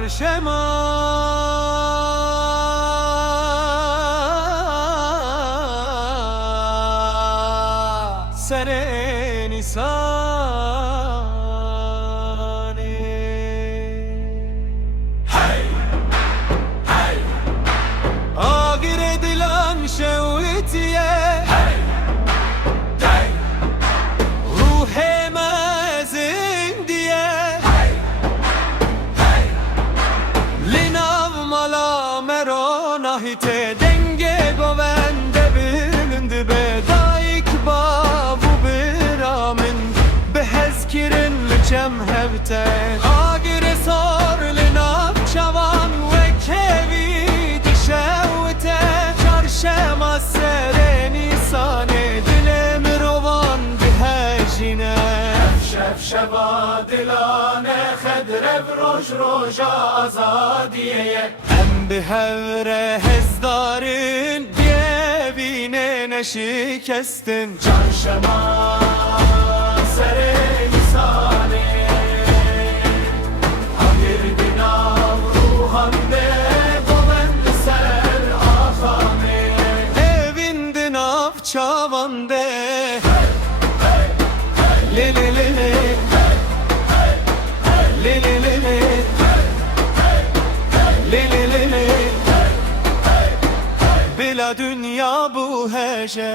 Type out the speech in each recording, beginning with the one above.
çarşema sere nisane. Hey, hey, Agir edilen şevitiye hey, hey, ruhemezin diye hey, hey, Linav mala meronahite denge govende birlindi be daik babu biramin behezkirin lüçem hevte agire sor linav çavan ve kevi dişevte çarşema sereni sane dilem rovan bihejine şef şeba dilane khedrev roj roja azadiye. Em bi hevre hezdarin diyevine neşikestin Çarşema sere nisane Agir binav ruhande govend ser ahane. Evindin av çavande li li li li li li li li li li li li bila dünya bu hece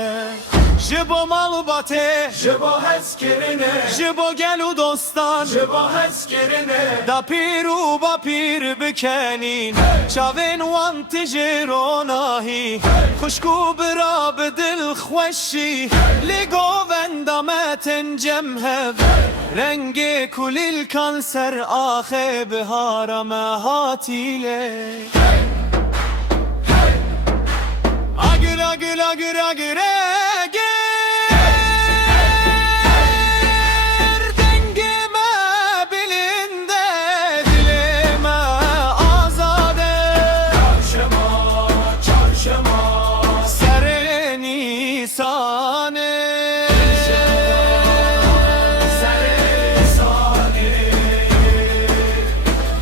jibo malbate Jibo hezkirine, jibo gelu dostan jibo hezkirine. da piru ba pir bikenin çavin wan tijironahi खुशकू براب دل خوشی لیگو وندامتن جمهب رنگ کلیل کانسر آخه بهارم هاتیله Agir agir agir agir agir dengime bilinde dilime azade Çarşema, çarşema, sereni sane sere nisane.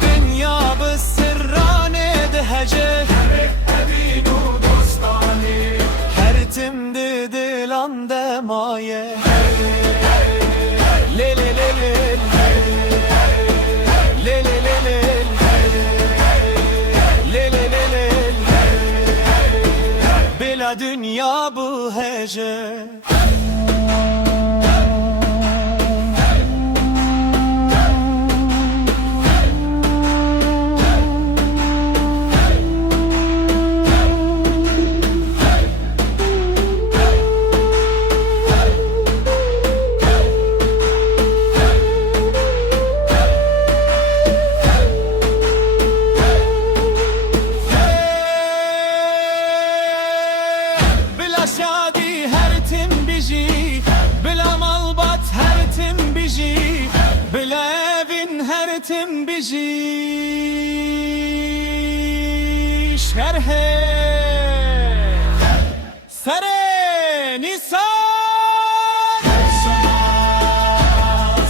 dünya bu sırrane dehece Evidu dostane. her timdi dilande maye le le le le le le le le le le le le bila dünya bu hece Bila şadi her tim biji Bila malbat her tim biji Bila evin her tim biji Şerhe Sere Nisan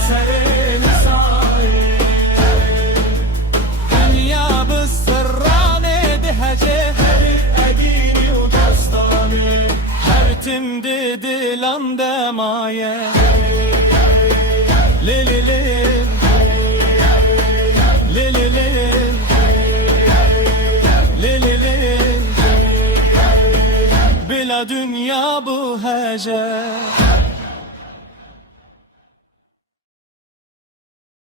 Sere nisane. Dünya bu sırrane dehece Evidu dostane. Her timdi dilande maye li li li li li li li li li bila dünya bu hece